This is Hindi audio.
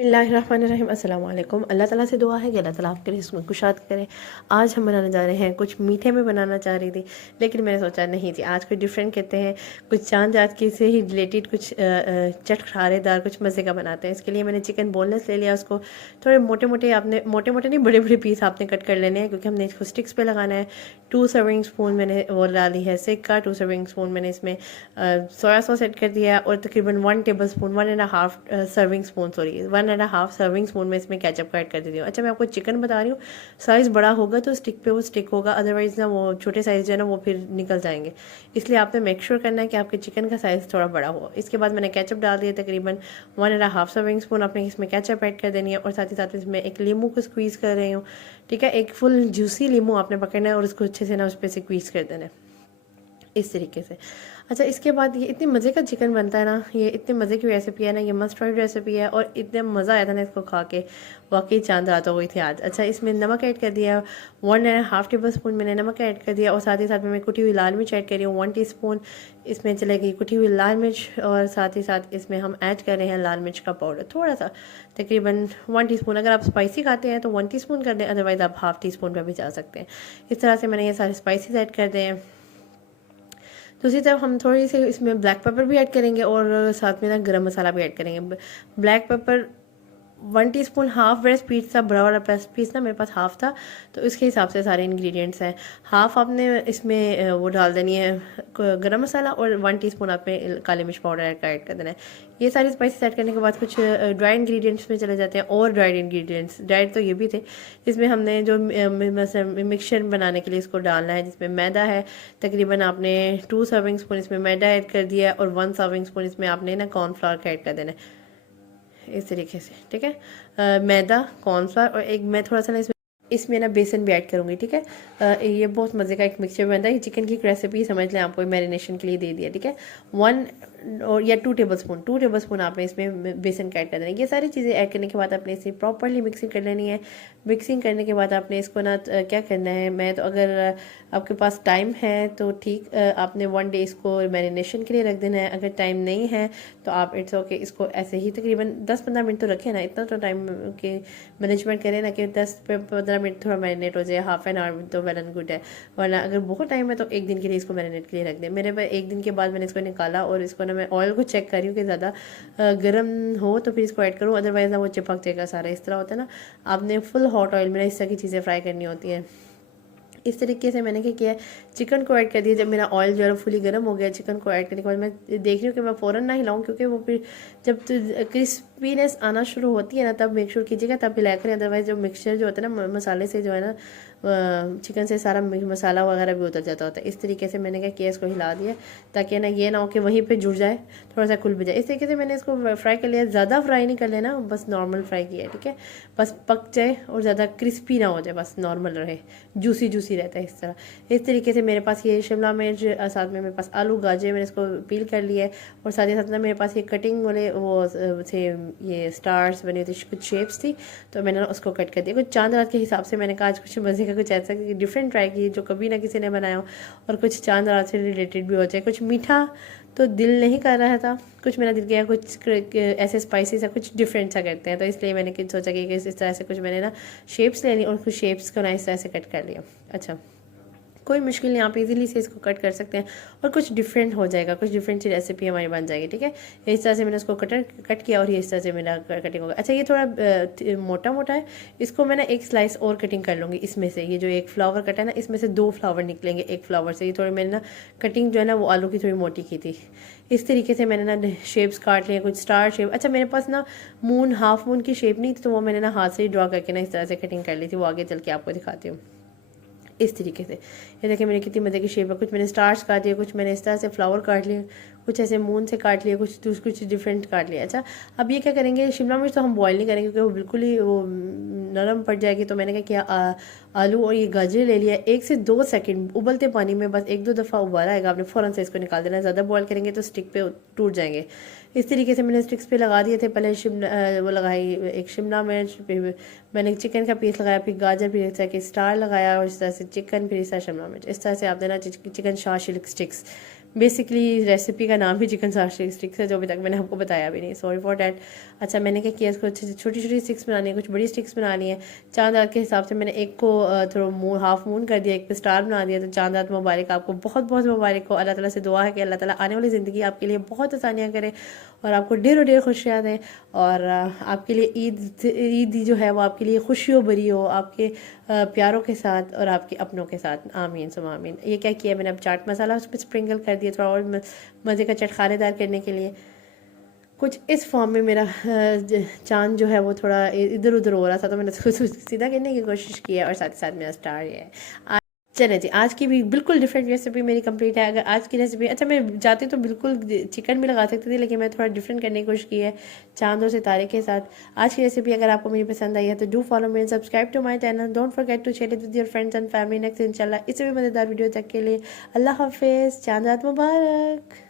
बिस्मिल्लाहिर्रहमानिर्रहीम अस्सलाम वालेकुम। अल्लाह ताला से दुआ है कि अल्लाह ताला आपके लिए इसमें कुशाद करे। आज हम बनाने जा रहे हैं, कुछ मीठे में बनाना चाह रही थी, लेकिन मैंने सोचा नहीं जी आज कुछ डिफरेंट कहते हैं, कुछ चांद रात की से ही रिलेटेड कुछ चटखारेदार कुछ मज़े का बनाते हैं। इसके लिए मैंने चिकन बोनलेस ले लिया, उसको थोड़े मोटे मोटे आपने मोटे मोटे नहीं बड़े बड़े पीस आपने कट कर लेने हैं, क्योंकि हमने इसको स्टिक्स पे लगाना है। 2 सर्विंग स्पून मैंने वो डाली है सिरका, 2 सर्विंग स्पून मैंने इसमें सोया सॉस ऐड कर दिया है, और तकरीबन 1 table spoon 1.5 serving spoon sorry 1.5 serving spoon में इसमें केचप का ऐड कर देती हूँ। अच्छा, मैं आपको चिकन बता रही हूँ, साइज़ बड़ा होगा तो स्टिक पे वो स्टिक होगा, अदरवाइज़ ना वो छोटे साइज़ जो है ना वो फिर निकल जाएंगे। इसलिए आपने मेक श्योर करना है कि आपके चिकन का साइज़ थोड़ा बड़ा हो। इसके बाद मैंने केचप डाल दिया, तकरीबन 1.5 सर्विंग स्पून आपने इसमें केचप ऐड कर देनी है, और साथ ही साथ इसमें एक लीमू को स्क्वीज़ कर रही हूँ। ठीक है, एक फुल जूसी लीमू आपने पकड़ना है और उसको अच्छे से ना उस पर से स्क्वीज़ कर देना है इस तरीके से। अच्छा, इसके बाद ये इतने मज़े का चिकन बनता है ना, ये इतने मज़े की रेसिपी है ना, ये मस्ट ट्राई रेसिपी है, और इतने मज़ा आया था ना इसको खा के, वाकई चांद रात हो गई थी आज। अच्छा, इसमें नमक ऐड कर दिया, 1.5 टेबल स्पून मैंने नमक ऐड कर दिया, और साथ ही साथ में मैं कुटी हुई लाल मिर्च ऐड कर रही हूँ 1 टीस्पून। इसमें चलेगी कुटी हुई लाल मिर्च, और साथ ही साथ इसमें हम ऐड कर रहे हैं लाल मिर्च का पाउडर थोड़ा सा, तकरीबन 1 टीस्पून। अगर आप स्पाइसी खाते हैं तो 1 टीस्पून कर दें, अदरवाइज़ आप हाफ़ टीस्पून पर भी जा सकते हैं। इस तरह से मैंने ये सारे स्पाइसेस ऐड कर दें। दूसरी तरफ हम थोड़ी सी इसमें ब्लैक पेपर भी ऐड करेंगे, और साथ में ना गरम मसाला भी ऐड करेंगे। Black pepper 1 teaspoon, half breast piece था, बड़ा वाला ब्रेस्ट पीस ना मेरे पास हाफ था, तो इसके हिसाब से सारे इंग्रेडिएंट्स हैं। हाफ आपने इसमें वो डाल देनी है गरम मसाला, और 1 टीस्पून आपने काली मिर्च पाउडर ऐड कर देना है। ये सारी स्पाइसेस ऐड करने के बाद कुछ ड्राई इंग्रेडिएंट्स में चले जाते हैं, और ड्राइड इंग्रेडिएंट्स ड्राइड तो ये भी थे। इसमें हमने जो मिक्सचर बनाने के लिए इसको डालना है, जिसमें मैदा है, तकरीबन आपने 2 सर्विंग स्पून इसमें मैदा ऐड कर दिया, और 1 सर्विंग स्पून इसमें आपने ना कॉर्नफ्लावर का ऐड कर देना है इस तरीके से। ठीक है, मैदा, कॉर्नफ्लावर, और एक मैं थोड़ा सा ना इसमें ना बेसन भी ऐड करूँगी। ठीक है, ये बहुत मज़े का एक मिक्सचर बनता है। ये चिकन की एक रेसिपी समझ लें, आपको मैरिनेशन के लिए दे दिया। ठीक है, 1 और या 2 टेबल स्पून आपने इसमें बेसन का ऐड कर देना है। ये सारी चीज़ें ऐड करने के बाद आपने इसे प्रॉपरली मिक्सिंग कर लेनी है। मिक्सिंग करने के बाद आपने इसको ना क्या करना है, मैं तो अगर आपके पास टाइम है तो ठीक, आपने 1 डे इसको मैरिनेशन के लिए रख देना है। अगर टाइम नहीं है तो आप इट्स ओके, इसको ऐसे ही तकरीबन 10-15 मिनट तो रखें ना, इतना तो टाइम के मैनेजमेंट करें ना कि 10-15 मिनट थोड़ा मैरिनेट हो जाए। हाफ एन आवर तो वेल एंड गुड है, वरना अगर बहुत टाइम है तो 1 दिन के लिए इसको मैरिनेट के लिए रख दें। मेरे पास 1 दिन के बाद मैंने इसको निकाला, और इसको ना मैं ऑयल को चेक कर रही हूँ कि ज़्यादा गर्म हो तो फिर इसको ऐड करूँ, अदरवाइज़ ना वो चिपक जाएगा सारा। इस तरह होता है ना, आपने फुल हॉट ऑयल में इस तरह की चीज़ें फ्राई करनी होती हैं। इस तरीके से मैंने क्या किया है, चिकन को ऐड कर दिया। जब मेरा ऑयल जो है फुली गर्म हो गया, चिकन को ऐड करने के बाद मैं देख रही हूँ कि मैं फ़ौरन ना हिलाऊं, क्योंकि वो फिर जब क्रिस्पीनेस आना शुरू होती है ना, तब मेक श्योर कीजिएगा तब हिलाया करें, अदरवाइज जो मिक्सचर जो होता है ना मसाले से जो है ना चिकन से सारा मसाला वगैरह भी उतर जाता होता है। इस तरीके से मैंने क्या किया, इसको हिला दिया, ताकि ना ये ना हो कि वहीं पर जुड़ जाए, थोड़ा सा खुल भी जाए। इस तरीके से मैंने इसको फ्राई कर लिया। ज़्यादा फ्राई नहीं कर लेना, बस नॉर्मल फ्राई किया है। ठीक है, बस पक जाए और ज़्यादा क्रिस्पी ना हो जाए, बस नॉर्मल रहे, जूसी जूसी रहता है इस तरह। इस तरीके से मेरे पास ये शिमला मिर्च, साथ में मेरे पास आलू गाजर, मैंने इसको पील कर लिया है, और साथ ही साथ ना मेरे पास ये कटिंग वाले वो थे, ये स्टार्स बने थे, कुछ शेप्स थी, तो मैंने ना उसको कट कर दिया कुछ चांद रात के हिसाब से। मैंने कहा आज कुछ मज़े का कुछ ऐसा डिफरेंट ट्राई किए जो कभी ना किसी ने बनाया हो, और कुछ चांद रात से रिलेटेड भी हो जाए। कुछ मीठा तो दिल नहीं कर रहा था, कुछ मेरा दिल गया कुछ ऐसे स्पाइसी सा कुछ डिफरेंट सा करते हैं, तो इसलिए मैंने सोचा कि इस तरह से कुछ मैंने ना शेप्स ले ली, और कुछ शेप्स को ना इस तरह से कट कर लिया। अच्छा, कोई मुश्किल नहीं, आप इजीली से इसको कट कर सकते हैं, और कुछ डिफरेंट हो जाएगा, कुछ डिफरेंट सी रेसिपी हमारी बन जाएगी। ठीक है, इस तरह से मैंने उसको कट किया, और ये इस तरह से मेरा कटिंग होगा। अच्छा, ये थोड़ा मोटा मोटा है, इसको मैं ना एक स्लाइस और कटिंग कर लूँगी इसमें से। ये जो एक फ्लावर कटा है ना, इसमें से 2 फ्लावर निकलेंगे एक फ्लावर से। ये थोड़ी मैंने ना कटिंग जो है ना वो आलू की थोड़ी मोटी की थी। इस तरीके से मैंने ना शेप्स काट लिए, कुछ स्टार शेप। अच्छा, मेरे पास ना मून, हाफ मून की शेप नहीं थी, तो वो मैंने ना हाथ से ही ड्रॉ करके ना इस तरह से कटिंग कर ली थी, वो आगे चल के आपको दिखाती हूँ। इस तरीके से ये देखिए मैंने कितनी मज़े की शेप है। कुछ मैंने स्टार्स काट दिए, कुछ मैंने इस तरह से फ्लावर काट लिए, कुछ ऐसे मून से काट लिए, कुछ डिफरेंट काट लिया। अच्छा, अब ये क्या करेंगे, शिमला मिर्च तो हम बॉईल नहीं करेंगे, क्योंकि वो बिल्कुल ही वो नरम पड़ जाएगी। तो मैंने क्या किया, आलू और ये गाजर ले लिया, 1 से 2 सेकंड उबलते पानी में, बस 1-2 दफ़ा उबाला आएगा, आपने फ़ौरन से इसको निकाल देना है। ज़्यादा बॉईल करेंगे तो स्टिक पे टूट जाएंगे। इस तरीके से मैंने स्टिक्स पे लगा दिए थे। पहले वो लगाई एक शिमला मिर्च, फिर मैंने चिकन का पीस लगाया, फिर गाजर, फिर इस तरह के स्टार लगाया, और इस तरह से चिकन, फिर इस तरह शिमला मिर्च। इस तरह से आप देना chicken Shah silk sticks basically recipe का नाम ही चिकन साशी स्टिक्स है, जो अभी तक मैंने आपको बताया भी नहीं, सॉरी फॉर डैट। अच्छा, मैंने क्या किया, इसको अच्छे से छोटी छोटी स्टिक्स बनानी है, कुछ बड़ी स्टिक्स बनानी है। चांद रात के हिसाब से मैंने एक को थोड़ा मून हाफ मून कर दिया, एक पे स्टार बना दिया। तो चांद रात मुबारक, आपको बहुत बहुत मुबारक हो। अल्लाह ताला से दुआ है कि अल्लाह ताला आने वाली ज़िंदगी आपके लिए बहुत आसानियाँ करे और आपको ढेरों ढेर खुशियाँ दें, और आपके लिए ईद जो है वो आपके लिए खुशियों भरी हो, आपके प्यारों के साथ और आपके अपनों के साथ। आमीन सुम आमीन। ये क्या किया मैंने, अब चाट मसाला उस पर स्प्रिंकल कर दिया थोड़ा और मज़े का चटखारेदार करने के लिए। कुछ इस फॉर्म में मेरा चांद जो है वो थोड़ा इधर उधर हो रहा था, तो मैंने उसको सीधा करने की कोशिश की है, और साथ ही साथ मेरा स्टार ये है। चले जी, आज की भी बिल्कुल डिफरेंट रेसिपी मेरी कंप्लीट है। अगर आज की रेसिपी, अच्छा मैं जाती तो बिल्कुल चिकन भी लगा सकती थी, लेकिन मैं थोड़ा डिफरेंट करने की कोशिश की है चांद और सितारे के साथ। आज की रेसिपी अगर आपको मेरी पसंद आई है तो do follow me, subscribe to my channel, don't forget to share it with your friends and family. Next इंशाल्लाह इससे भी मज़ेदार वीडियो तक के लिए अल्लाह हाफिज़, चांद रात मुबारक।